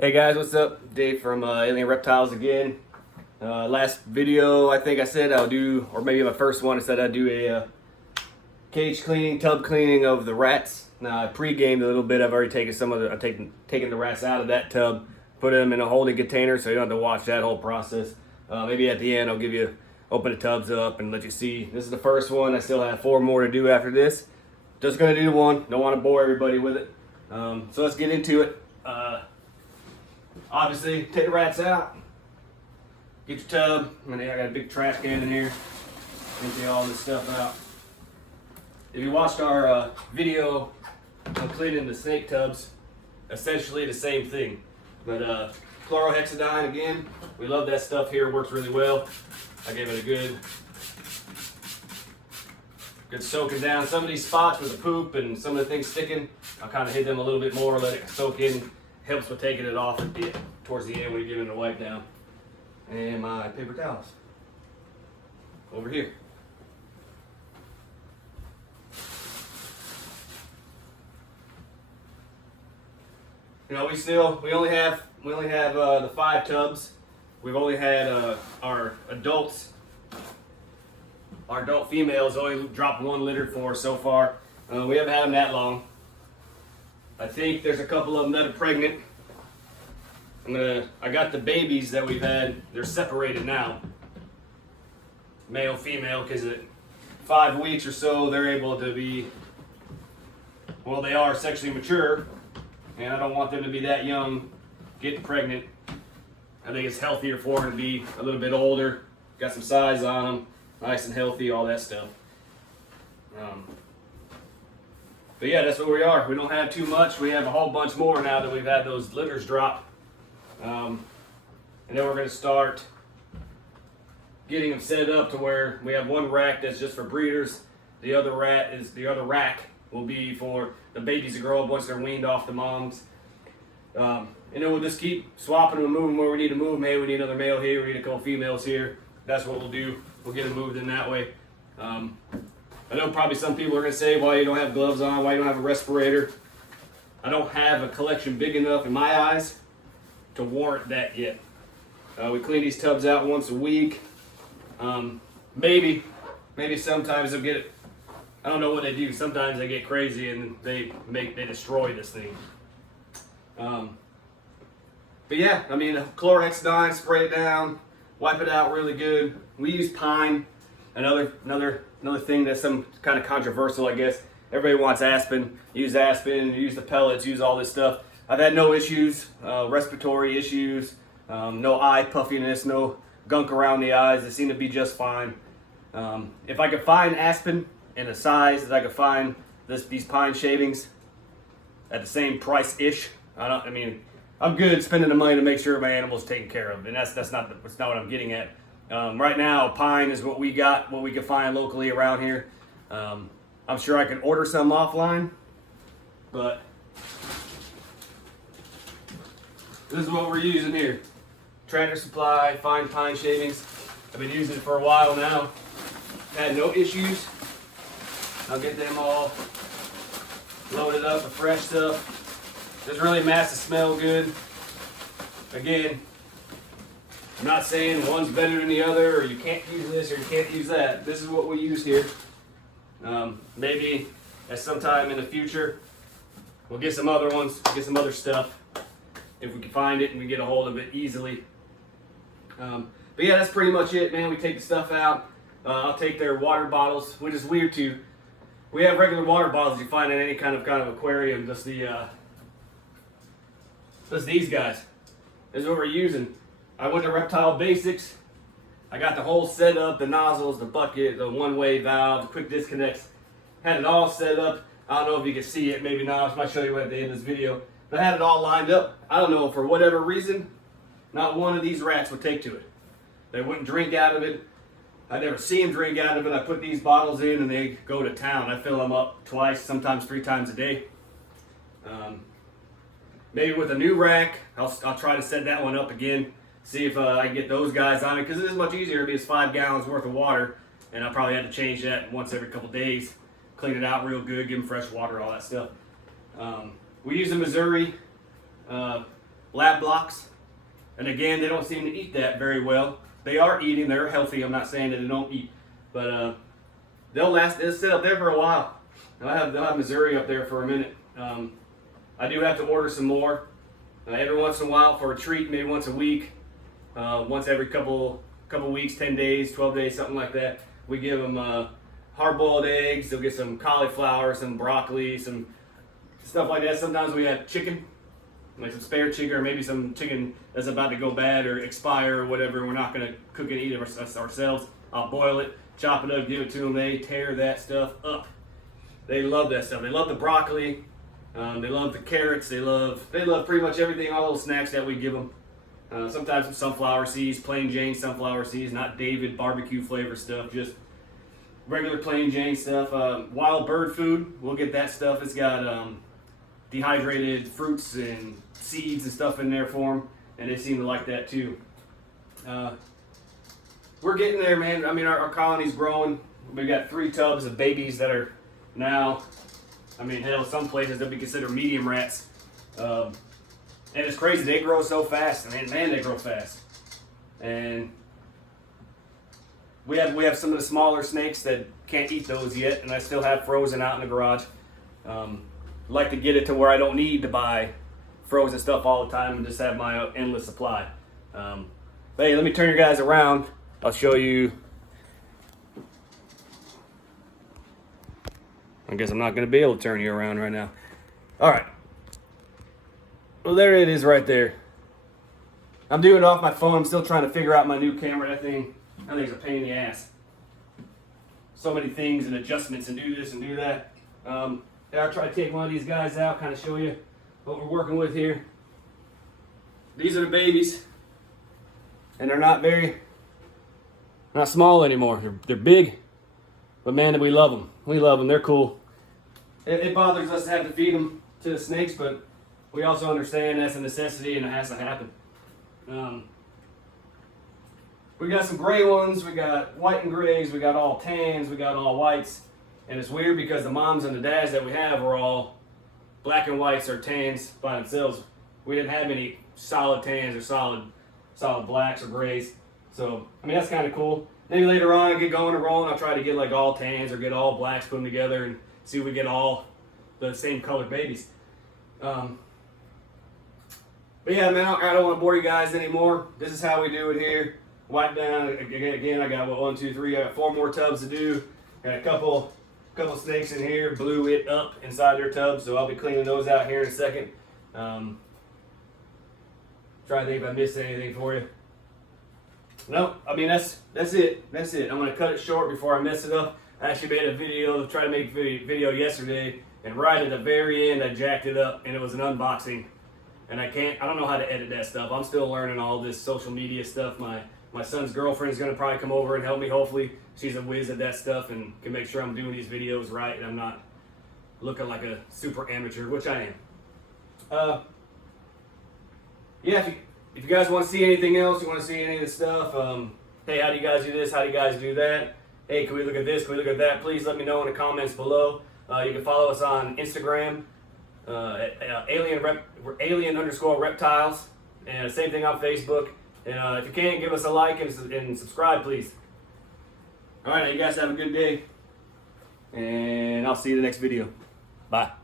Hey guys, what's up? Dave from Alien Reptiles again. Last video, I think I said I'll do, or maybe my first one, I said I'd do a cage cleaning, tub cleaning of the rats. Now I pre-gamed a little bit. I've already taken I've taken the rats out of that tub, put them in a holding container, so you don't have to watch that whole process. Maybe at the end, I'll open the tubs up and let you see. This is the first one. I still have 4 more to do after this. Just gonna do one. Don't want to bore everybody with it. So let's get into it. Obviously, take the rats out. Get your tub. I got a big trash can in here. Empty all this stuff out. If you watched our video on cleaning the snake tubs, essentially the same thing. But chlorohexidine again, we love that stuff here. It works really well. I gave it a good soaking down. Some of these spots with the poop and some of the things sticking, I'll kind of hit them a little bit more, let it soak in. Helps with taking it off towards the end when you're giving it a wipe down. And my paper towels over here. You know, we only have the 5 tubs. We've only had our adult females only dropped 1 litter for so far. We haven't had them that long. I think there's a couple of them that are pregnant. I got the babies that we've had, they're separated now. Male, female, because at 5 weeks or so, they're able to be, well, they are sexually mature, and I don't want them to be that young, getting pregnant. I think it's healthier for them to be a little bit older, got some size on them, nice and healthy, all that stuff. But yeah, that's what we are. We don't have too much. We have a whole bunch more now that we've had those litters drop. And then we're going to start getting them set up to where we have 1 rack that's just for breeders. The other rack will be for the babies to grow up once they're weaned off the moms. And then we'll just keep swapping them and moving where we need to move them. Hey, we need another male here. We need a couple females here. That's what we'll do. We'll get them moved in that way. I know probably some people are going to say, why you don't have gloves on, why you don't have a respirator. I don't have a collection big enough in my eyes to warrant that yet. We clean these tubs out once a week. Maybe sometimes they'll get it. I don't know what they do. Sometimes they get crazy and they destroy this thing. But yeah, I mean, chlorohexidine, spray it down, wipe it out really good. We use pine. Another thing that's some kind of controversial, I guess. Everybody wants aspen. Use the pellets, use all this stuff. I've had no issues, respiratory issues, no eye puffiness, no gunk around the eyes. They seem to be just fine. If I could find aspen in a size that I could find these pine shavings at the same price-ish, I'm good spending the money to make sure my animal's taken care of, and that's not what I'm getting at. Right now, pine is what we can find locally around here. I'm sure I can order some offline, but this is what we're using here. Tractor Supply, fine pine shavings. I've been using it for a while now. Had no issues. I'll get them all loaded up with fresh stuff. Doesn't really mask to smell good. Again, I'm not saying one's better than the other, or you can't use this, or you can't use that. This is what we use here. Maybe at some time in the future, we'll get some other ones, get some other stuff, if we can find it and we get a hold of it easily. But yeah, that's pretty much it, man. We take the stuff out. I'll take their water bottles, which is weird too. We have regular water bottles you find in any kind of aquarium. Just these guys. This is what we're using. I went to Reptile Basics. I got the whole setup, the nozzles, the bucket, the one-way valve, the quick disconnects. Had it all set up. I don't know if you can see it, maybe not. I might show you at the end of this video. But I had it all lined up. I don't know, for whatever reason, not one of these rats would take to it. They wouldn't drink out of it. I never see them drink out of it. I put these bottles in and they go to town. I fill them up twice, sometimes 3 times a day. Maybe with a new rack, I'll try to set that one up again. See if I can get those guys on it, because it is much easier. It's 5 gallons worth of water, and I probably have to change that once every couple days. Clean it out real good, give them fresh water, all that stuff. We use the Missouri lab blocks. And again, they don't seem to eat that very well. They are eating, they're healthy. I'm not saying that they don't eat, but they'll sit up there for a while. They'll have Missouri up there for a minute. I do have to order some more every once in a while for a treat, maybe once a week, once every couple weeks, 10 days, 12 days, something like that. We give them hard-boiled eggs. They'll get some cauliflower, some broccoli, some stuff like that. Sometimes we have chicken, like some spare chicken, or maybe some chicken that's about to go bad or expire or whatever. We're not going to cook and eat it ourselves. I'll boil it, chop it up, give it to them. They tear that stuff up. They love that stuff. They love the broccoli. They love the carrots. They love pretty much everything, all those snacks that we give them. Sometimes some sunflower seeds, plain Jane sunflower seeds, not David barbecue flavor stuff, just regular plain Jane stuff. Wild bird food, we'll get that stuff. It's got dehydrated fruits and seeds and stuff in there for them, and they seem to like that too. We're getting there, man. I mean, our colony's growing. We got 3 tubs of babies that are now, I mean, hell, some places they'll be considered medium rats. And it's crazy, they grow so fast. I mean, man, they grow fast. And we have some of the smaller snakes that can't eat those yet, and I still have frozen out in the garage. Like to get it to where I don't need to buy frozen stuff all the time and just have my endless supply. But hey, let me turn you guys around. I'll show you. I guess I'm not going to be able to turn you around right now. All right. Well, there it is right there. I'm doing it off my phone. I'm still trying to figure out my new camera. That thing's a pain in the ass. So many things and adjustments and do this and do that. I'll try to take one of these guys out, kind of show you what we're working with here. These are the babies. And they're not small anymore. They're big. But man, we love them. We love them. They're cool. It bothers us to have to feed them to the snakes, but we also understand that's a necessity and it has to happen. We got some gray ones. We got white and grays. We got all tans. We got all whites. And it's weird because the moms and the dads that we have are all black and whites or tans by themselves. We didn't have any solid tans or solid blacks or grays. So, I mean, that's kind of cool. Maybe later on I get going and rolling, I'll try to get like all tans or get all blacks, put them together and see if we get all the same colored babies. But yeah, man, I don't want to bore you guys anymore. This is how we do it here. Wipe down, again, I got 1, 2, 3, I got 4 more tubs to do. Got a couple snakes in here, blew it up inside their tubs, so I'll be cleaning those out here in a second. Try to think if I missed anything for you. No, I mean, that's it. That's it. I'm going to cut it short before I mess it up. I actually made a video, tried to make a video yesterday, and right at the very end, I jacked it up, and it was an unboxing. And I don't know how to edit that stuff. I'm still learning all this social media stuff. My son's girlfriend is going to probably come over and help me, hopefully. She's a whiz at that stuff and can make sure I'm doing these videos right and I'm not looking like a super amateur, which I am. Yeah, if you guys want to see anything else, you want to see any of the stuff, hey, how do you guys do this? How do you guys do that? Hey, can we look at this? Can we look at that? Please let me know in the comments below. You can follow us on Instagram, at alien_reptiles, and same thing on Facebook. And if you can, give us a like and subscribe, please. All right, you guys have a good day, and I'll see you in the next video. Bye.